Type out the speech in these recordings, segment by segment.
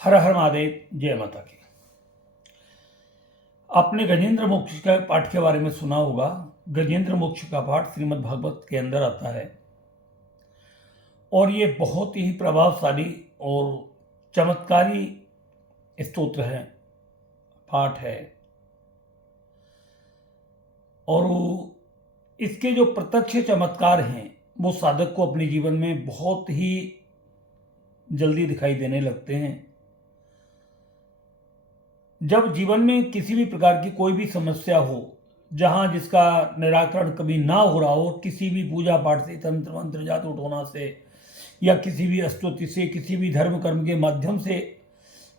हर हर महादेव, जय माता की। आपने गजेंद्र मोक्ष का पाठ के बारे में सुना होगा। गजेंद्र मोक्ष का पाठ श्रीमद् भागवत के अंदर आता है और ये बहुत ही प्रभावशाली और चमत्कारी स्तोत्र है, पाठ है। और इसके जो प्रत्यक्ष चमत्कार हैं वो साधक को अपने जीवन में बहुत ही जल्दी दिखाई देने लगते हैं। जब जीवन में किसी भी प्रकार की कोई भी समस्या हो, जहां जिसका निराकरण कभी ना हो रहा हो, किसी भी पूजा पाठ से, तंत्र मंत्र जादू टोना से या किसी भी स्तुति से, किसी भी धर्म कर्म के माध्यम से,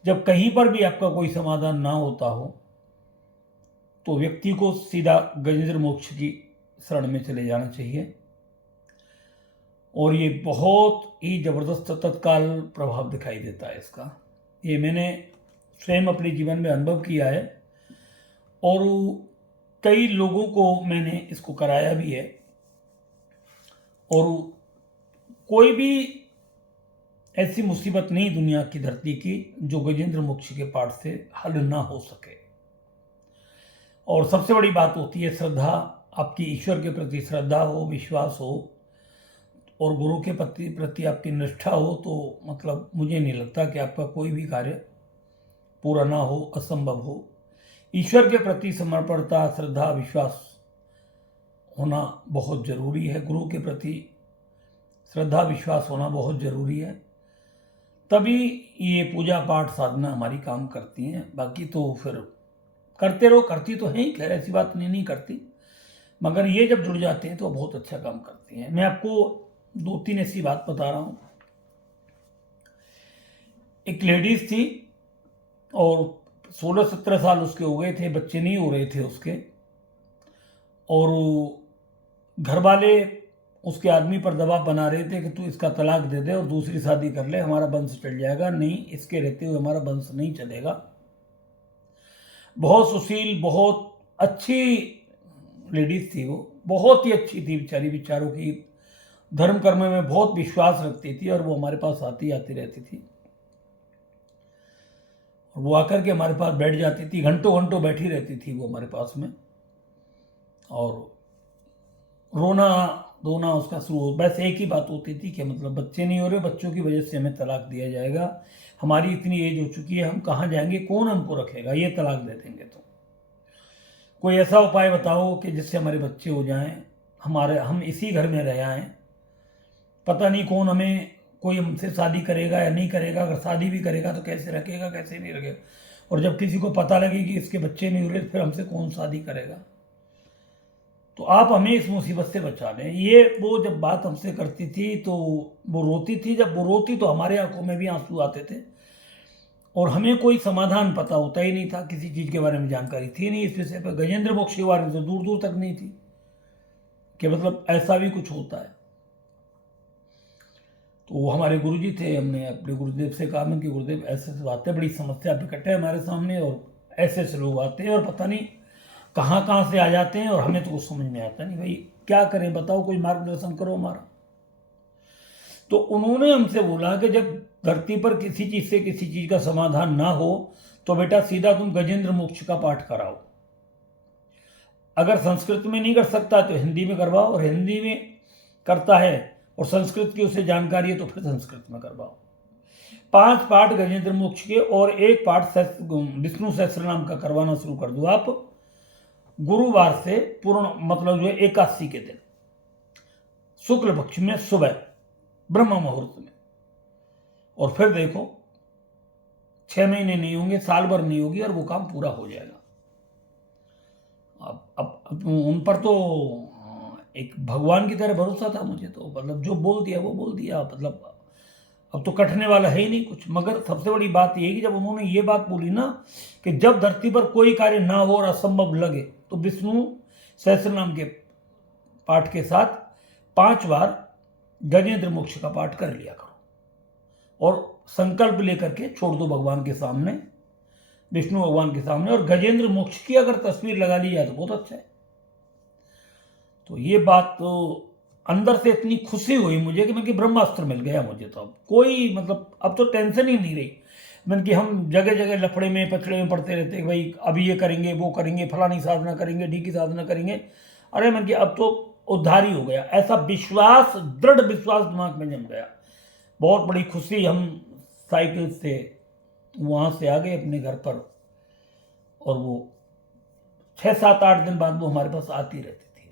जब कहीं पर भी आपका कोई समाधान ना होता हो तो व्यक्ति को सीधा गजेंद्र मोक्ष की शरण में चले जाना चाहिए। और ये बहुत ही जबरदस्त तत्काल प्रभाव दिखाई देता है इसका। ये मैंने स्वयं अपने जीवन में अनुभव किया है और कई लोगों को मैंने इसको कराया भी है। और कोई भी ऐसी मुसीबत नहीं दुनिया की धरती की जो गजेंद्र मोक्ष के पाठ से हल ना हो सके। और सबसे बड़ी बात होती है श्रद्धा। आपकी ईश्वर के प्रति श्रद्धा हो, विश्वास हो और गुरु के प्रति आपकी निष्ठा हो तो मतलब मुझे नहीं लगता कि आपका कोई भी कार्य पूरा ना हो, असंभव हो। ईश्वर के प्रति समर्पणता, श्रद्धा, विश्वास होना बहुत जरूरी है। गुरु के प्रति श्रद्धा, विश्वास होना बहुत जरूरी है, तभी ये पूजा पाठ साधना हमारी काम करती हैं। बाकी तो फिर करते रहो, करती तो है ही, खैर ऐसी बात नहीं करती, मगर ये जब जुड़ जाते हैं तो बहुत अच्छा काम करती हैं। मैं आपको 2-3 ऐसी बात बता रहा हूँ। एक लेडीज थी और 16-17 साल उसके हो गए थे, बच्चे नहीं हो रहे थे उसके, और घर वाले उसके आदमी पर दबाव बना रहे थे कि तू इसका तलाक दे दे और दूसरी शादी कर ले, हमारा वंश चल जाएगा। नहीं, इसके रहते हुए हमारा वंश नहीं चलेगा। बहुत सुशील, बहुत अच्छी लेडीज थी वो, बहुत ही अच्छी थी बेचारी। विचारों की धर्म कर्म में बहुत विश्वास रखती थी और वो हमारे पास आती रहती थी। वो आकर के हमारे पास बैठ जाती थी, घंटों घंटों बैठी रहती थी वो हमारे पास में, और रोना धोना उसका शुरू। बस एक ही बात होती थी कि मतलब बच्चे नहीं हो रहे, बच्चों की वजह से हमें तलाक दिया जाएगा, हमारी इतनी एज हो चुकी है, हम कहाँ जाएंगे, कौन हमको रखेगा, ये तलाक दे देंगे। तो कोई ऐसा उपाय बताओ कि जिससे हमारे बच्चे हो जाएं, हम इसी घर में रह आएं। पता नहीं कौन हमें, कोई हमसे शादी करेगा या नहीं करेगा, अगर शादी भी करेगा तो कैसे रखेगा, कैसे नहीं रखेगा, और जब किसी को पता लगे कि इसके बच्चे नहीं हो रहे फिर हमसे कौन शादी करेगा। तो आप हमें इस मुसीबत से बचा लें। ये वो जब बात हमसे करती थी तो वो रोती थी। जब वो रोती तो हमारे आंखों में भी आंसू आते थे और हमें कोई समाधान पता होता ही नहीं था, किसी चीज़ के बारे में जानकारी थी नहीं इस विषय पर। गजेंद्र मोक्ष के बारे में तो दूर दूर तक नहीं थी कि मतलब ऐसा भी कुछ होता है। तो वो हमारे गुरुजी थे, हमने अपने गुरुदेव से कहा कि गुरुदेव ऐसे बातें, बड़ी समस्या विकट है हमारे सामने और ऐसे लोग आते हैं और पता नहीं कहाँ से आ जाते हैं और हमें तो कुछ समझ में आता नहीं। भाई क्या करें, बताओ, कोई मार्गदर्शन करो हमारा। तो उन्होंने हमसे बोला कि जब धरती पर किसी चीज़ से किसी चीज़ का समाधान ना हो तो बेटा सीधा तुम गजेंद्र मोक्ष का पाठ कराओ। अगर संस्कृत में नहीं कर सकता तो हिंदी में करवाओ, और हिंदी में करता है और संस्कृत की उसे जानकारी है तो फिर संस्कृत में करवाओ। 5 पाठ गजेंद्र मोक्ष के और 1 पाठ विष्णु सहस्त्र नाम का करवाना शुरू कर दो आप, गुरुवार से पूर्ण, मतलब जो है एकादशी के दिन, शुक्ल पक्ष में सुबह ब्रह्म मुहूर्त में। और फिर देखो 6 महीने नहीं होंगे, साल भर नहीं होगी और वो काम पूरा हो जाएगा। अब उन पर तो एक भगवान की तरह भरोसा था मुझे, तो मतलब जो बोल दिया वो बोल दिया, मतलब अब तो कटने वाला है ही नहीं कुछ। मगर सबसे बड़ी बात ये कि जब उन्होंने ये बात बोली ना कि जब धरती पर कोई कार्य ना हो और असंभव लगे तो विष्णु सहस्त्र नाम के पाठ के साथ 5 बार गजेंद्र मोक्ष का पाठ कर लिया करो और संकल्प लेकर के छोड़ दो भगवान के सामने, विष्णु भगवान के सामने। और गजेंद्र मोक्ष की अगर तस्वीर लगा ली जाए तो बहुत अच्छा है। तो ये बात तो अंदर से इतनी खुशी हुई मुझे कि ब्रह्मास्त्र मिल गया मुझे। तो अब कोई मतलब अब तो टेंशन ही नहीं रही। मैंने कि हम जगह जगह लफड़े में पछड़े में पड़ते रहते हैं, भाई अभी ये करेंगे वो करेंगे, फलानी साधना करेंगे, ढीकी साधना करेंगे। अरे मैंने कि अब तो उद्धार ही हो गया, ऐसा विश्वास, दृढ़ विश्वास दिमाग में जम गया। बहुत बड़ी खुशी, हम साइकिल से वहाँ से आ गए अपने घर पर, और वो 6, 7, 8 दिन बाद वो हमारे पास आती रहती थी।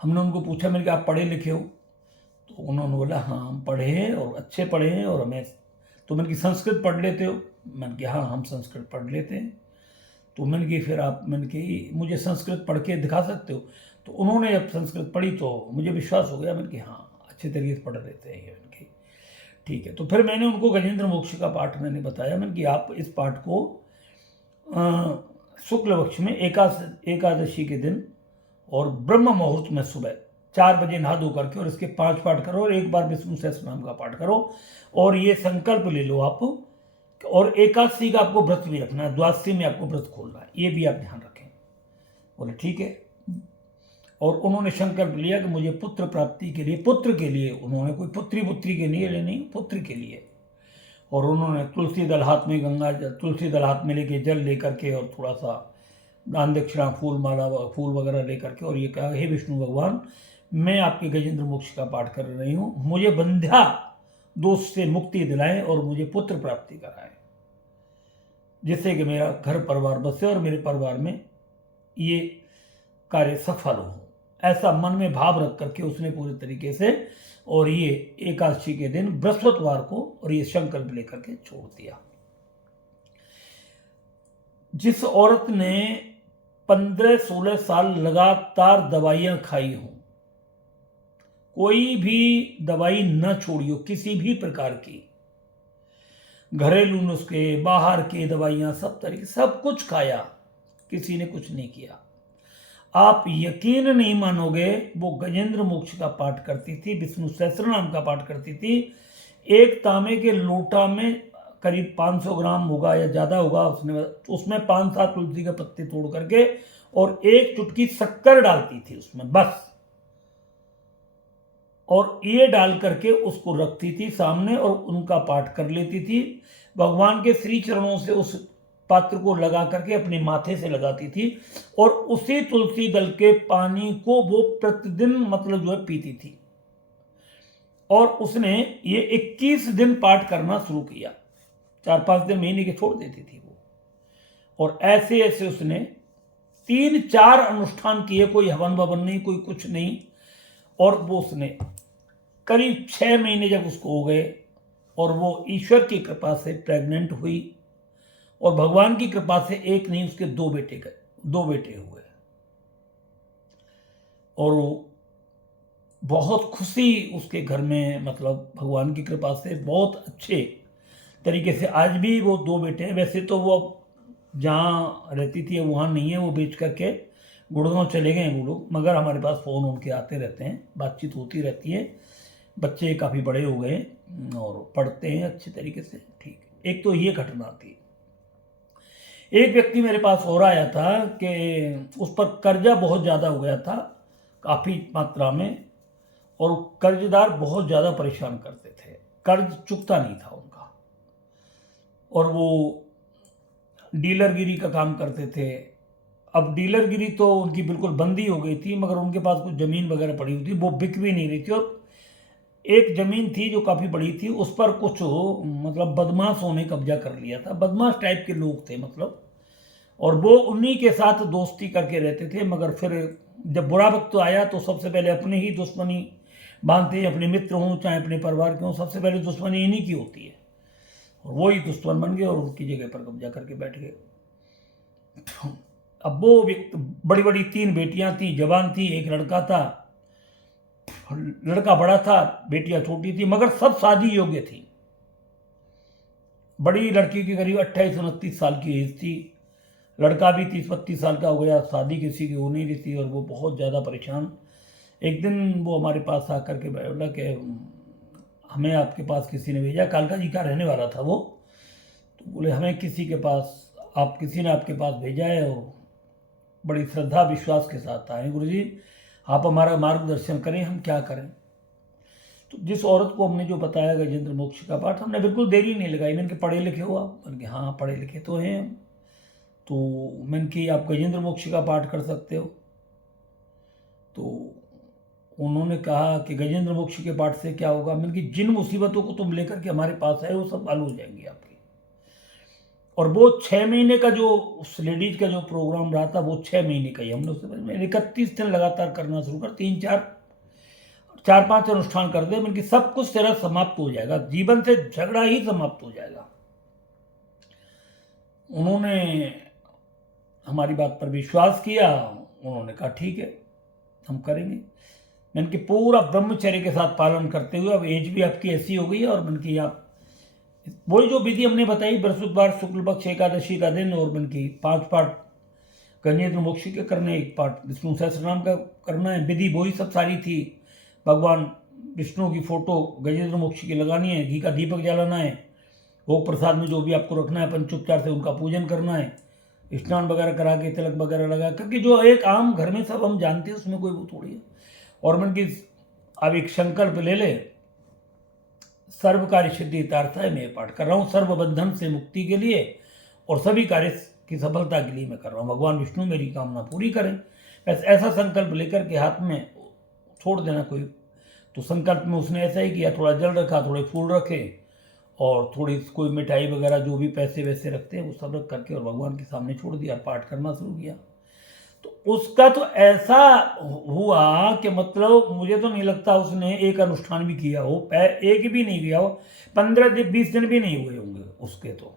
हमने उनको पूछा, मैंने कहा आप पढ़े लिखे हो? तो उन्होंने बोला हाँ हम पढ़े हैं और अच्छे पढ़े हैं, और हमें, तो मैंने कि संस्कृत पढ़ लेते हो? मैंने कहा हाँ हम संस्कृत पढ़ लेते हैं। तो मैंने कि फिर आप, मैंने कि मुझे संस्कृत पढ़ के दिखा सकते हो? तो उन्होंने जब संस्कृत पढ़ी तो मुझे विश्वास हो गया, मैंने कि हाँ अच्छे तरीके से पढ़ लेते हैं ये। मैंने कि ठीक है। तो फिर मैंने उनको गजेंद्र मोक्ष का पाठ मैंने बताया। मैंने कि आप इस पाठ को शुक्ल पक्ष में एकादशी के दिन और ब्रह्म मुहूर्त में सुबह 4 बजे नहा धो करके, और इसके 5 पाठ करो, और एक बार विष्णु सहस्त्र नाम का पाठ करो, और ये संकल्प ले लो आप, और एकादशी का आपको व्रत भी रखना है, द्वादशी में आपको व्रत खोलना है, ये भी आप ध्यान रखें। बोले ठीक है। और उन्होंने संकल्प लिया कि मुझे पुत्र प्राप्ति के लिए, पुत्र के लिए, उन्होंने कोई पुत्री के लिए नहीं, पुत्र के लिए। और उन्होंने तुलसी दल हाथ में, गंगा जल, तुलसी दल हाथ में लेके, जल लेकर के, और थोड़ा सा दान दक्षिणा, फूल माला, फूल वगैरह लेकर के, और ये कहा, हे विष्णु भगवान, मैं आपके गजेंद्र मोक्ष का पाठ कर रही हूँ, मुझे बंध्या दोष से मुक्ति दिलाएं और मुझे पुत्र प्राप्ति कराएं, जिससे कि मेरा घर परिवार बसे और मेरे परिवार में ये कार्य सफल हो। ऐसा मन में भाव रख करके उसने पूरे तरीके से, और ये एकादशी के दिन बृहस्पतिवार को, और ये संकल्प लेकर के छोड़ दिया। जिस औरत ने 15-16 साल लगातार दवाइयां खाई हों, कोई भी दवाई न छोड़ियो, किसी भी प्रकार की, घरेलू नुस्खे, बाहर की दवाइयां, सब तरीके, सब कुछ खाया, किसी ने कुछ नहीं किया, आप यकीन नहीं मानोगे, वो गजेंद्र मोक्ष का पाठ करती थी, विष्णु सहस्त्र नाम का पाठ करती थी। एक तांबे के लोटा में करीब 500 ग्राम होगा या ज़्यादा होगा, उसमें 5-7 तुलसी के पत्ते तोड़ करके, और एक चुटकी शक्कर डालती थी उसमें, बस, और ये डाल करके उसको रखती थी सामने, और उनका पाठ कर लेती थी। भगवान के श्री चरणों से उस पात्र को लगा करके अपने माथे से लगाती थी, और उसी तुलसी दल के पानी को वो प्रतिदिन, मतलब जो है, पीती थी। और उसने ये 21 दिन पाठ करना शुरू किया, 4-5 दिन, महीने के छोड़ देती थी वो। और ऐसे ऐसे उसने 3-4 अनुष्ठान किए, कोई हवन भवन नहीं, कोई कुछ नहीं। और वो उसने करीब 6 महीने जब उसको हो गए, और वो ईश्वर की कृपा से प्रेग्नेंट हुई, और भगवान की कृपा से एक नहीं, उसके 2 बेटे हुए। और बहुत खुशी उसके घर में, मतलब भगवान की कृपा से बहुत अच्छे तरीके से आज भी वो 2 बेटे हैं। वैसे तो वो जहाँ रहती थी वहाँ नहीं है, वो बेच करके गुड़गांव चले गए हैं वो लोग, मगर हमारे पास फ़ोन उनके आते रहते हैं, बातचीत होती रहती है। बच्चे काफ़ी बड़े हो गए और पढ़ते हैं अच्छे तरीके से। ठीक, एक तो ये घटना थी। एक व्यक्ति मेरे पास और आया था कि उस पर कर्जा बहुत ज़्यादा हो गया था, काफ़ी मात्रा में, और कर्जदार बहुत ज़्यादा परेशान करते थे, कर्ज चुकता नहीं था उनका, और वो डीलरगिरी का काम करते थे। अब डीलरगिरी तो उनकी बिल्कुल बंदी हो गई थी, मगर उनके पास कुछ ज़मीन वगैरह पड़ी हुई थी, वो बिक भी नहीं रही थी। और एक ज़मीन थी जो काफ़ी बड़ी थी, उस पर कुछ, मतलब बदमाशों ने कब्जा कर लिया था, बदमाश टाइप के लोग थे मतलब, और वो उन्हीं के साथ दोस्ती करके रहते थे। मगर फिर जब बुरा वक्त आया तो सबसे पहले अपने ही दुश्मनी बांधते हैं, अपने मित्र हों चाहे अपने परिवार के हों, सबसे पहले दुश्मनी इन्हीं की होती है, और वो ही दुश्मन बन गए और उनकी जगह पर कब्जा करके बैठ गए। अब वो बड़ी बड़ी 3 बेटियां थी, जवान थी, एक लड़का था, लड़का बड़ा था, बेटियां छोटी थी, मगर सब शादी योग्य थी। बड़ी लड़की की करीब 28-29 साल की एज थी, लड़का भी 30-32 साल का हो गया, शादी किसी की हो नहीं रही थी, और वो बहुत ज़्यादा परेशान। एक दिन वो हमारे पास आकर के बोला कि हमें आपके पास किसी ने भेजा, कालका जी का रहने वाला था वो। तो बोले हमें किसी ने आपके पास भेजा है, और बड़ी श्रद्धा विश्वास के साथ आए, गुरुजी आप हमारा मार्गदर्शन करें, हम क्या करें। तो जिस औरत को हमने जो बताया गजेंद्र मोक्ष का पाठ, हमने बिल्कुल देरी नहीं लगाई। मैंने कहा पढ़े लिखे हो आप? मैंने कहा हाँ पढ़े लिखे तो हैं हम। तो मैंने कि आप गजेंद्र मोक्ष का पाठ कर सकते हो? तो उन्होंने कहा कि गजेंद्र मोक्ष के पाठ से क्या होगा? मैंने कि जिन मुसीबतों को तुम लेकर के हमारे पास आए वो सब हल हो जाएंगी आपकी। और वो 6 महीने का जो उस लेडीज का जो प्रोग्राम रहा था वो 6 महीने का ही हमने उससे 31 दिन लगातार करना शुरू कर, 4-5 अनुष्ठान कर दे, मतलब सब कुछ तेरा समाप्त हो जाएगा, जीवन से झगड़ा ही समाप्त हो जाएगा। उन्होंने हमारी बात पर विश्वास किया। उन्होंने कहा ठीक है हम करेंगे। मैंने कि पूरा ब्रह्मचर्य के साथ पालन करते हुए, अब एज भी आपकी ऐसी हो गई है, और मैंने कि आप वही जो विधि हमने बताई, बृहस्पतिवार शुक्ल पक्ष एकादशी का दिन, और मैंने कि 5 पाठ गजेंद्र मोक्ष के करने, 1 पाठ विष्णु सहस्त्रनाम का करना है। विधि वही सब सारी थी। भगवान विष्णु की फोटो गजेंद्र मोक्ष की लगानी है, घी का दीपक जलाना है, भोग प्रसाद में जो भी आपको रखना है पंचोपचार से उनका पूजन करना है, स्नान वगैरह करा के तिलक वगैरह लगा, क्योंकि जो एक आम घर में सब हम जानते हैं उसमें कोई वो थोड़ी है। और मन की अब एक संकल्प ले ले, सर्व कार्य सिद्धि है, मैं पाठ कर रहा हूँ सर्व बंधन से मुक्ति के लिए और सभी कार्य की सफलता के लिए मैं कर रहा हूँ, भगवान विष्णु मेरी कामना पूरी करें। बस ऐसा संकल्प लेकर के हाथ में छोड़ देना कोई। तो संकल्प में उसने ऐसा ही किया, थोड़ा जल रखा, थोड़े फूल रखे, और थोड़ी कोई मिठाई वगैरह जो भी पैसे वैसे रखते हैं वो सब रख करके और भगवान के सामने छोड़ दिया, पाठ करना शुरू किया। तो उसका तो ऐसा हुआ कि मतलब मुझे तो नहीं लगता उसने एक अनुष्ठान भी किया हो, एक भी नहीं किया हो, 15-20 दिन भी नहीं हुए होंगे उसके। तो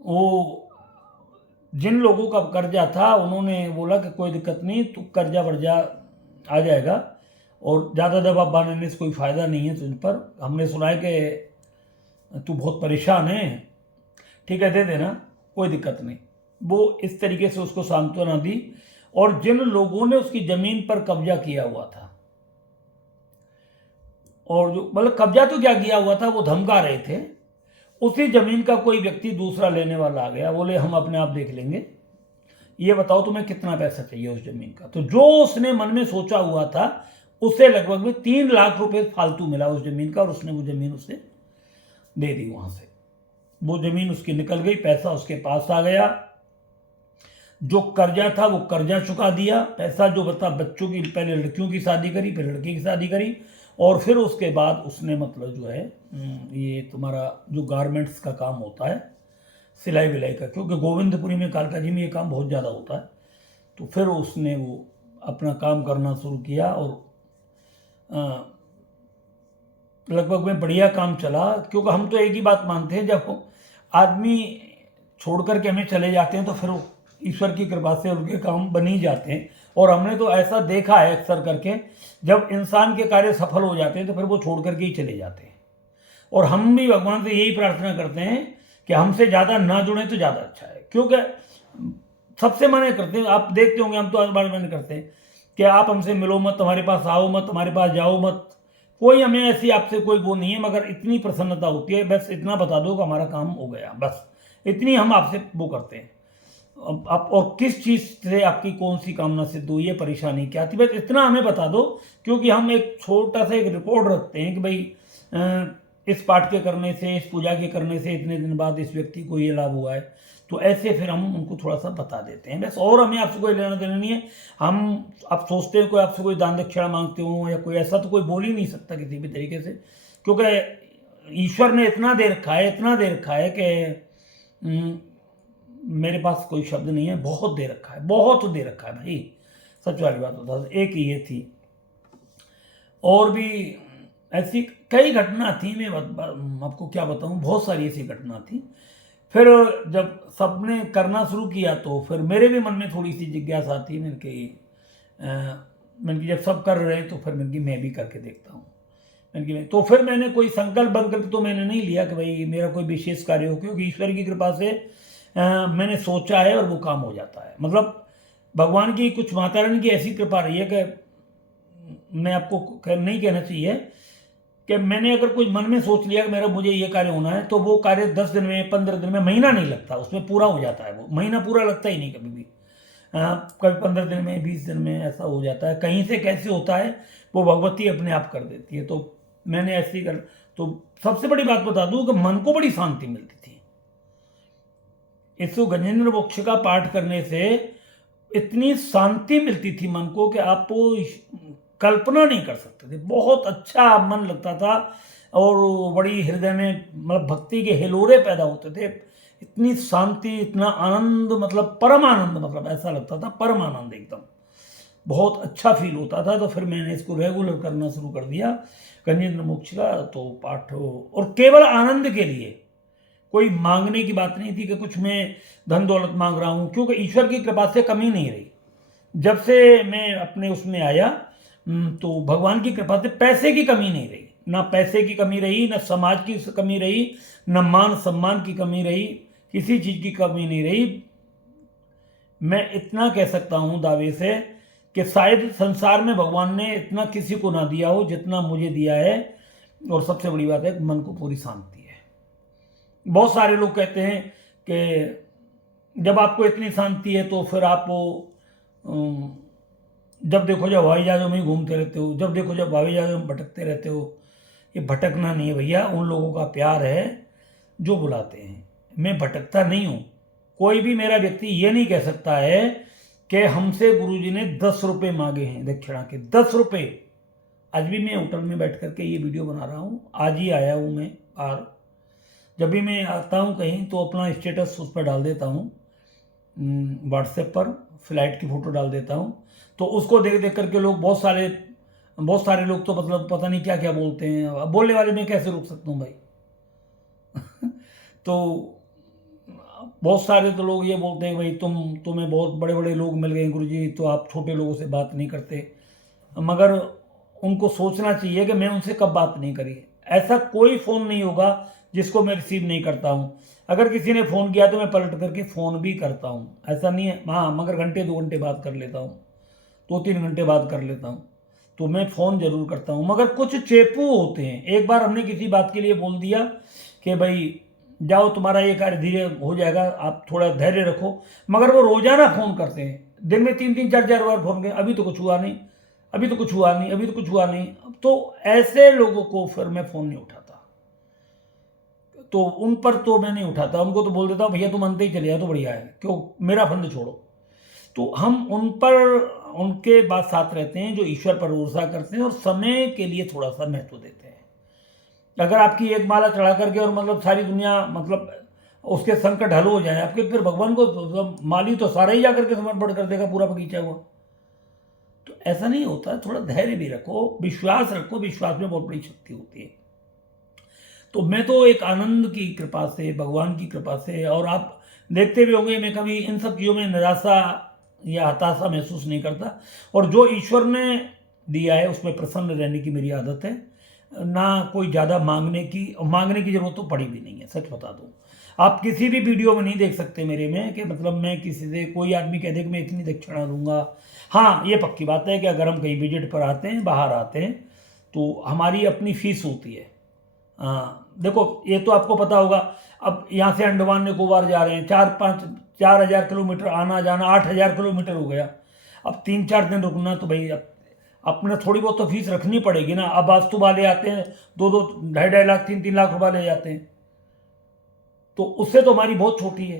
वो जिन लोगों का कर्जा था उन्होंने बोला कि कोई दिक्कत नहीं, तू कर्जा वर्जा आ जाएगा और ज़्यादा दबाव बनाने से कोई फ़ायदा नहीं है तुझ पर। हमने सुना है कि तू बहुत परेशान है, ठीक है दे देना, कोई दिक्कत नहीं। वो इस तरीके से उसको सांत्वना दी। और जिन लोगों ने उसकी ज़मीन पर कब्जा किया हुआ था, और जो मतलब कब्जा तो क्या किया हुआ था, वो धमका रहे थे, उसी ज़मीन का कोई व्यक्ति दूसरा लेने वाला आ गया, बोले हम अपने आप देख लेंगे, ये बताओ तुम्हें कितना पैसा चाहिए उस ज़मीन का। तो जो उसने मन में सोचा हुआ था उससे लगभग में 3 लाख रुपए फालतू मिला उस ज़मीन का, और उसने वो ज़मीन उसे दे दी। वहाँ से वो ज़मीन उसकी निकल गई, पैसा उसके पास आ गया, जो कर्जा था वो कर्जा चुका दिया, पैसा जो बता बच्चों की, पहले लड़कियों की शादी करी, फिर लड़की की शादी करी, और फिर उसके बाद उसने मतलब जो है ये तुम्हारा जो गारमेंट्स का काम होता है, सिलाई विलाई का, क्योंकि गोविंदपुरी में कालका जी में ये काम बहुत ज़्यादा होता है, तो फिर उसने वो अपना काम करना शुरू किया। और लगभग में बढ़िया काम चला, क्योंकि हम तो एक ही बात मानते हैं, जब आदमी छोड़ करके हमें चले जाते हैं तो फिर ईश्वर की कृपा से उनके काम बन ही जाते हैं। और हमने तो ऐसा देखा है अक्सर करके, जब इंसान के कार्य सफल हो जाते हैं तो फिर वो छोड़ करके ही चले जाते हैं। और हम भी भगवान से यही प्रार्थना करते हैं कि हमसे ज़्यादा ना जुड़े तो ज़्यादा अच्छा है, क्योंकि सबसे मना करते हैं, आप देखते होंगे, हम तो हर बार मना करते हैं कि आप हमसे मिलो मत, हमारे पास आओ मत, हमारे पास जाओ मत, कोई हमें ऐसी आपसे कोई वो नहीं है, मगर इतनी प्रसन्नता होती है, बस इतना बता दो कि हमारा काम हो गया, बस इतनी हम आपसे वो करते हैं। आप और किस चीज़ से आपकी कौन सी कामना सिद्ध हुई है, परेशानी क्या थी, बस इतना हमें बता दो, क्योंकि हम एक छोटा सा एक रिकॉर्ड रखते हैं कि भाई इस पाठ के करने से, इस पूजा के करने से इतने दिन बाद इस व्यक्ति को ये लाभ हुआ है। तो ऐसे फिर हम उनको थोड़ा सा बता देते हैं बस, और हमें आपसे कोई लेना देना नहीं है। हम आप सोचते हैं कोई आपसे कोई दान दक्षिणा मांगते हो या कोई ऐसा, तो कोई बोल ही नहीं सकता किसी भी तरीके से, क्योंकि ईश्वर ने इतना दे रखा है, इतना दे रखा है कि मेरे पास कोई शब्द नहीं है, बहुत दे रखा है, बहुत दे रखा है भाई, सच वाली बात होता है। एक ये थी, और भी ऐसी कई घटना थी, मैं आपको क्या बताऊं, बहुत सारी ऐसी घटना थी। फिर जब सबने करना शुरू किया तो फिर मेरे भी मन में थोड़ी सी जिज्ञासा थी, मैंने कि जब सब कर रहे हैं तो फिर मैं भी करके देखता हूँ। तो फिर मैंने कोई संकल्प तो मैंने नहीं लिया कि भाई मेरा कोई विशेष कार्य हो, क्योंकि ईश्वर की कृपा से मैंने सोचा है और वो काम हो जाता है। मतलब भगवान की कुछ माता रानी की ऐसी कृपा रही है कि मैं आपको नहीं कहना चाहिए कि मैंने अगर कोई मन में सोच लिया कि मेरा मुझे ये कार्य होना है, तो वो कार्य 10 दिन में, 15 दिन में, महीना नहीं लगता, उसमें पूरा हो जाता है। वो महीना पूरा लगता ही नहीं कभी भी। कभी 15 दिन में, 20 दिन में ऐसा हो जाता है। कहीं से कैसे होता है वो भगवती अपने आप कर देती है। तो मैंने ऐसे ही कर, तो सबसे बड़ी बात बता दूं कि मन को बड़ी शांति मिलती थी। इसको गजेंद्र मोक्ष का पाठ करने से इतनी शांति मिलती थी मन को कि आप कल्पना नहीं कर सकते थे। बहुत अच्छा मन लगता था और बड़ी हृदय में मतलब भक्ति के हिलोरे पैदा होते थे। इतनी शांति, इतना आनंद, मतलब परम आनंद, मतलब ऐसा लगता था परम आनंद, एकदम बहुत अच्छा फील होता था। तो फिर मैंने इसको रेगुलर करना शुरू कर दिया, गजेंद्र मोक्ष का तो पाठ। और केवल आनंद के लिए, कोई मांगने की बात नहीं थी कि कुछ मैं धन दौलत मांग रहा हूँ, क्योंकि ईश्वर की कृपा से कमी नहीं रही। जब से मैं अपने उसमें आया तो भगवान की कृपा से पैसे की कमी नहीं रही, ना पैसे की कमी रही, ना समाज की कमी रही, ना मान सम्मान की कमी रही, किसी चीज की कमी नहीं रही। मैं इतना कह सकता हूँ दावे से कि शायद संसार में भगवान ने इतना किसी को ना दिया हो जितना मुझे दिया है। और सबसे बड़ी बात है, मन को पूरी शांति है। बहुत सारे लोग कहते हैं कि जब आपको इतनी शांति है तो फिर आप जब देखो जब हवाई जहाज़ों में ही घूमते रहते हो, जब देखो जब हवाई जहाज़ों में भटकते रहते हो। ये भटकना नहीं है भैया, उन लोगों का प्यार है जो बुलाते हैं। मैं भटकता नहीं हूँ। कोई भी मेरा व्यक्ति ये नहीं कह सकता है कि हमसे गुरुजी ने 10 रुपये मांगे हैं दक्षिणा के, 10 रुपये। आज भी मैं होटल में बैठ करके ये वीडियो बना रहा हूँ, आज ही आया हूँ मैं बाहर। जब भी मैं आता हूँ कहीं तो अपना स्टेटस उस पर डाल देता हूँ, व्हाट्सएप पर फ्लाइट की फ़ोटो डाल देता हूँ। तो उसको देख देख करके लोग, बहुत सारे लोग तो मतलब पता नहीं क्या क्या बोलते हैं। अब बोलने वाले मैं कैसे रोक सकता हूँ भाई। तो बहुत सारे तो लोग ये बोलते हैं भाई तुम्हें बहुत बड़े बड़े लोग मिल गए गुरुजी, तो आप छोटे लोगों से बात नहीं करते। मगर उनको सोचना चाहिए कि मैं उनसे कब बात नहीं करी। ऐसा कोई फ़ोन नहीं होगा जिसको मैं रिसीव नहीं करता हूँ। अगर किसी ने फ़ोन किया तो मैं पलट करके फ़ोन भी करता हूँ, ऐसा नहीं है। हाँ, मगर घंटे 2 घंटे बात कर लेता हूँ, 2-3 घंटे बात कर लेता हूँ, तो मैं फ़ोन ज़रूर करता हूँ। मगर कुछ चेपू होते हैं। एक बार हमने किसी बात के लिए बोल दिया कि भाई जाओ तुम्हारा ये कार्य धीरे हो जाएगा, आप थोड़ा धैर्य रखो, मगर वो रोज़ाना फ़ोन करते हैं, दिन में 3-3 4-4 बार फ़ोन किया, अभी तो कुछ हुआ नहीं, अभी तो कुछ हुआ नहीं, अभी तो कुछ हुआ नहीं। तो ऐसे लोगों को फिर मैं फ़ोन नहीं उठाता। तो उन पर तो मैं नहीं उठाता, उनको तो बोल देता हूँ भैया तुम अंत ही चले जाओ तो बढ़िया है, क्यों मेरा फंद छोड़ो। तो हम उन पर, उनके बाद साथ रहते हैं जो ईश्वर पर भरोसा करते हैं और समय के लिए थोड़ा सा महत्व देते हैं। अगर आपकी एक माला चढ़ा करके और मतलब सारी दुनिया मतलब उसके संकट हल हो जाए आपके, फिर भगवान को माली तो सारा ही जाकर के समर्पण कर देगा, पूरा बगीचा हुआ। तो ऐसा नहीं होता, थोड़ा धैर्य भी रखो, विश्वास रखो, विश्वास में बहुत बड़ी शक्ति होती है। तो मैं तो एक आनंद की कृपा से, भगवान की कृपा से, और आप देखते भी होंगे मैं कभी इन सब चीज़ों में निराशा या हताशा महसूस नहीं करता। और जो ईश्वर ने दिया है उसमें प्रसन्न रहने की मेरी आदत है। ना कोई ज़्यादा मांगने की ज़रूरत तो पड़ी भी नहीं है, सच बता दूँ। आप किसी भी वीडियो में नहीं देख सकते मेरे में कि मतलब मैं किसी से, कोई आदमी कह दे कि मैं इतनी दक्षिणा दूंगा। हाँ, ये पक्की बात है कि अगर हम कहीं विजिट पर आते हैं, बाहर आते हैं, तो हमारी अपनी फीस होती है। हाँ देखो, ये तो आपको पता होगा। अब यहाँ से अंडमान निकोबार जा रहे हैं, 4-5-4 हज़ार किलोमीटर आना जाना, 8 हज़ार किलोमीटर हो गया। अब 3-4 दिन रुकना, तो भाई अपने थोड़ी बहुत तो फीस रखनी पड़ेगी ना। अब वास्तु वाले आते हैं 2-2, 2.5 लाख, 3-3 लाख रुपये ले जाते हैं, तो उससे तो हमारी बहुत छोटी है,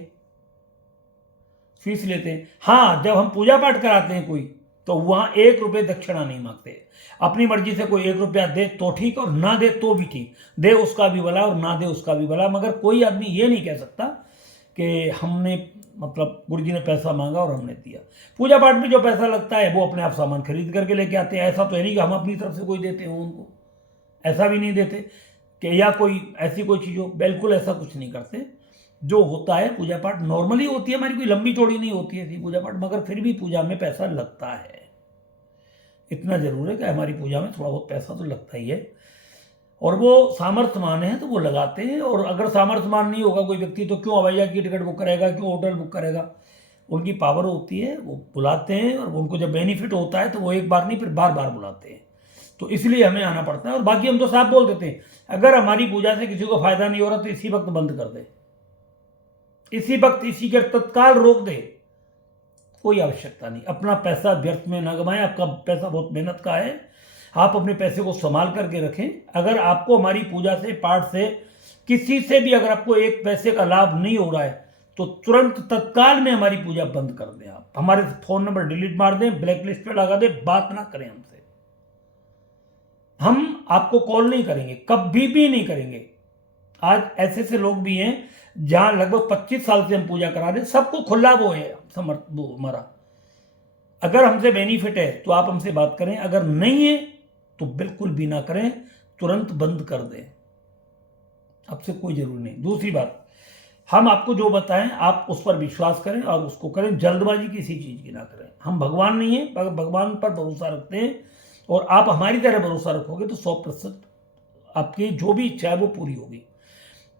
फीस लेते हैं। हाँ, जब हम पूजा पाठ कराते हैं कोई, तो वहाँ 1 रुपये दक्षिणा नहीं मांगते। अपनी मर्जी से कोई 1 रुपया दे तो ठीक, और ना दे तो भी ठीक, दे उसका भी भला और ना दे उसका भी भला। मगर कोई आदमी ये नहीं कह सकता कि हमने मतलब गुरुजी ने पैसा मांगा और हमने दिया। पूजा पाठ में जो पैसा लगता है वो अपने आप सामान खरीद करके लेके आते हैं। ऐसा तो है नहीं कि हम अपनी तरफ से कोई देते हो उनको, ऐसा भी नहीं देते कि या कोई ऐसी कोई चीज़ हो, बिल्कुल ऐसा कुछ नहीं करते। जो होता है पूजा पाठ नॉर्मली होती है हमारी, कोई लंबी चौड़ी नहीं होती है पूजा पाठ, मगर फिर भी पूजा में पैसा लगता है। इतना जरूर है कि हमारी पूजा में थोड़ा बहुत पैसा तो लगता ही है, और वो सामर्थ्यमान है तो वो लगाते हैं। और अगर सामर्थ्यमान नहीं होगा कोई व्यक्ति, तो क्यों हवाई जहाज की टिकट बुक करेगा, क्यों होटल बुक करेगा। उनकी पावर होती है, वो बुलाते हैं, और उनको जब बेनिफिट होता है तो वो एक बार नहीं फिर बार बार बुलाते हैं। तो इसलिए हमें आना पड़ता है। और बाकी हम तो साफ बोल देते हैं, अगर हमारी पूजा से किसी को फायदा नहीं हो रहा तो इसी वक्त बंद कर दे, इसी वक्त, इसी के तत्काल रोक दे। कोई आवश्यकता नहीं। अपना पैसा व्यर्थ में ना गवाएं, आपका पैसा बहुत मेहनत का है, आप अपने पैसे को संभाल करके रखें। अगर आपको हमारी पूजा से, पाठ से, किसी से भी अगर आपको एक पैसे का लाभ नहीं हो रहा है तो तुरंत तत्काल में हमारी पूजा बंद कर दें। आप हमारे फोन नंबर डिलीट मार दें, ब्लैक लिस्ट पे लगा दें, बात ना करें हमसे। हम आपको कॉल नहीं करेंगे, कभी भी नहीं करेंगे। आज ऐसे ऐसे लोग भी हैं जहां लगभग 25 साल से हम पूजा करा रहे हैं, सबको खुला वो है वो हमारा। अगर हमसे बेनिफिट है तो आप हमसे बात करें, अगर नहीं है तो बिल्कुल भी ना करें, तुरंत बंद कर दें। आपसे कोई जरूरी नहीं। दूसरी बात, हम आपको जो बताएं आप उस पर विश्वास करें और उसको करें, जल्दबाजी किसी चीज की ना करें। हम भगवान नहीं है, भगवान पर भरोसा रखते हैं और आप हमारी तरह भरोसा रखोगे तो 100% आपकी जो भी इच्छा है वो पूरी होगी।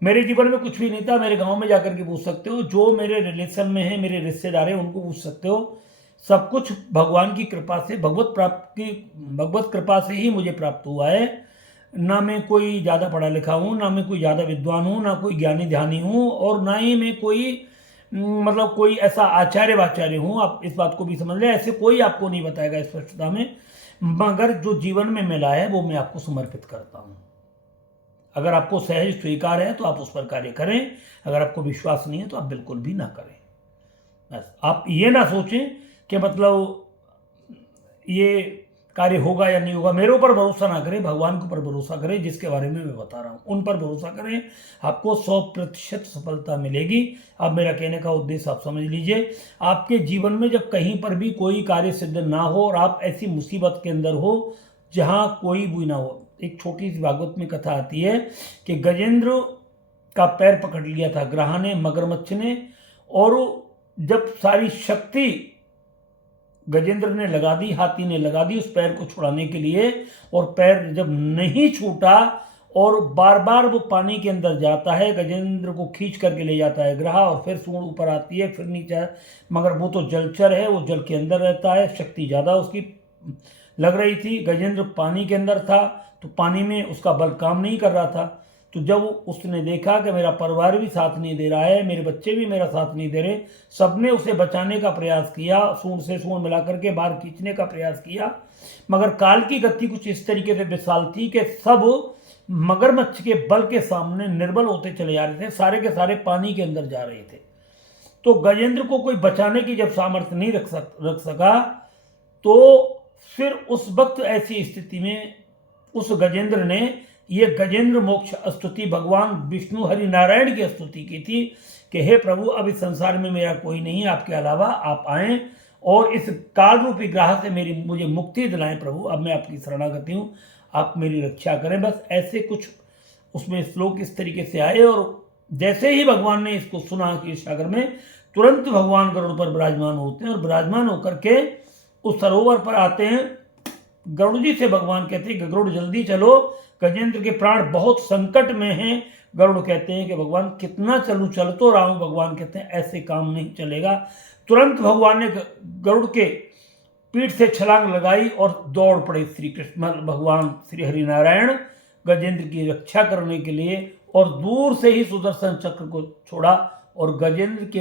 मेरे जीवन में कुछ भी नहीं था, मेरे गांव में जाकर के पूछ सकते हो, जो मेरे रिलेशन में है, मेरे रिश्तेदार हैं, उनको पूछ सकते हो। सब कुछ भगवान की कृपा से, भगवत कृपा से ही मुझे प्राप्त हुआ है। ना मैं कोई ज़्यादा पढ़ा लिखा हूँ, ना मैं कोई ज़्यादा विद्वान हूँ, ना कोई ज्ञानी ध्यानी हूँ, और ना ही मैं कोई मतलब कोई ऐसा आचार्य वाचार्य हूँ। आप इस बात को भी समझ लें, ऐसे कोई आपको नहीं बताएगा स्पष्टता में, मगर जो जीवन में मिला है वो मैं आपको समर्पित करता हूँ। अगर आपको सहज स्वीकार है तो आप उस पर कार्य करें, अगर आपको विश्वास नहीं है तो आप बिल्कुल भी ना करें। बस आप ये ना सोचें कि मतलब ये कार्य होगा या नहीं होगा। मेरे ऊपर भरोसा ना करें, भगवान के ऊपर भरोसा करें, जिसके बारे में मैं बता रहा हूँ उन पर भरोसा करें, आपको 100% सफलता मिलेगी। अब मेरा कहने का उद्देश्य आप समझ लीजिए, आपके जीवन में जब कहीं पर भी कोई कार्य सिद्ध ना हो और आप ऐसी मुसीबत के अंदर हो जहाँ कोई भी ना हो। एक छोटी सी भागवत में कथा आती है कि गजेंद्र का पैर पकड़ लिया था ग्रह ने, मगरमच्छ ने, और जब सारी शक्ति गजेंद्र ने लगा दी, हाथी ने लगा दी उस पैर को छुड़ाने के लिए, और पैर जब नहीं छूटा और बार बार वो पानी के अंदर जाता है, गजेंद्र को खींच करके ले जाता है ग्रह, और फिर सूंड ऊपर आती है, फिर नीचे, मगर वो तो जलचर है, वो जल के अंदर रहता है, शक्ति ज़्यादा उसकी लग रही थी। गजेंद्र पानी के अंदर था तो पानी में उसका बल काम नहीं कर रहा था। तो जब उसने देखा कि मेरा परिवार भी साथ नहीं दे रहा है, मेरे बच्चे भी मेरा साथ नहीं दे रहे, सबने उसे बचाने का प्रयास किया, सूंड से सूंड मिलाकर के बाहर खींचने का प्रयास किया, मगर काल की गति कुछ इस तरीके से विशाल थी कि सब मगरमच्छ के बल के सामने निर्बल होते चले जा रहे थे, सारे के सारे पानी के अंदर जा रहे थे। तो गजेंद्र को कोई बचाने की जब सामर्थ्य नहीं रख सका तो फिर उस वक्त ऐसी स्थिति में उस गजेंद्र ने ये गजेंद्र मोक्ष स्तुति भगवान विष्णु हरि नारायण की स्तुति की थी कि हे प्रभु, अब इस संसार में मेरा कोई नहीं आपके अलावा, आप आएं और इस काल रूपी ग्रह से मुझे मुक्ति दिलाएं प्रभु। अब मैं आपकी शरणागति हूँ, आप मेरी रक्षा करें। बस ऐसे कुछ उसमें श्लोक इस तरीके से आए, और जैसे ही भगवान ने इसको सुना कि सागर में, तुरंत भगवान गरुड़ पर विराजमान होते हैं और विराजमान होकर के उस सरोवर पर आते हैं। गरुड़ जी से भगवान कहते हैं कि गरुड़ जल्दी चलो, गजेंद्र के प्राण बहुत संकट में हैं। गरुड़ कहते हैं कि भगवान कितना चलूं, चल तो रहा हूं। भगवान कहते हैं ऐसे काम नहीं चलेगा। तुरंत भगवान ने गरुड़ के पीठ से छलांग लगाई और दौड़ पड़े श्री कृष्ण भगवान श्री हरिनारायण गजेंद्र की रक्षा करने के लिए, और दूर से ही सुदर्शन चक्र को छोड़ा और गजेंद्र के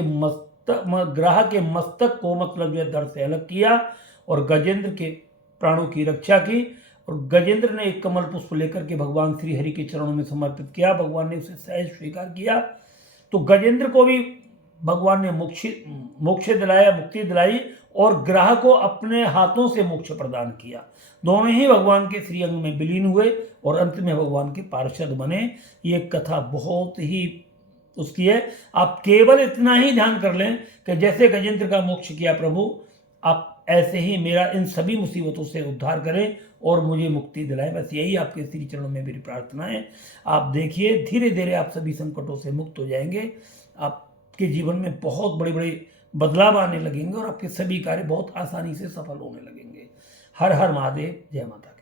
ग्रह के मस्तक को मतलब जो है धड़ से अलग किया और गजेंद्र के प्राणों की रक्षा की। और गजेंद्र ने एक कमल पुष्प लेकर के भगवान श्री हरि के चरणों में समर्पित किया। भगवान ने उसे सहज स्वीकार किया। तो गजेंद्र को भी भगवान ने मोक्ष दिलाया, मुक्ति दिलाई, और ग्रह को अपने हाथों से मोक्ष प्रदान किया। दोनों ही भगवान के श्री अंग में विलीन हुए और अंत में भगवान के पार्षद बने। ये कथा बहुत ही उसकी है। आप केवल इतना ही ध्यान कर लें कि जैसे गजेंद्र का मोक्ष किया प्रभु, आप ऐसे ही मेरा इन सभी मुसीबतों से उद्धार करें और मुझे मुक्ति दिलाएं। बस यही आपके श्री चरणों में मेरी प्रार्थना है। आप देखिए, धीरे धीरे आप सभी संकटों से मुक्त हो जाएंगे। आपके जीवन में बहुत बड़े बड़े बदलाव आने लगेंगे और आपके सभी कार्य बहुत आसानी से सफल होने लगेंगे। हर हर महादेव, जय माता।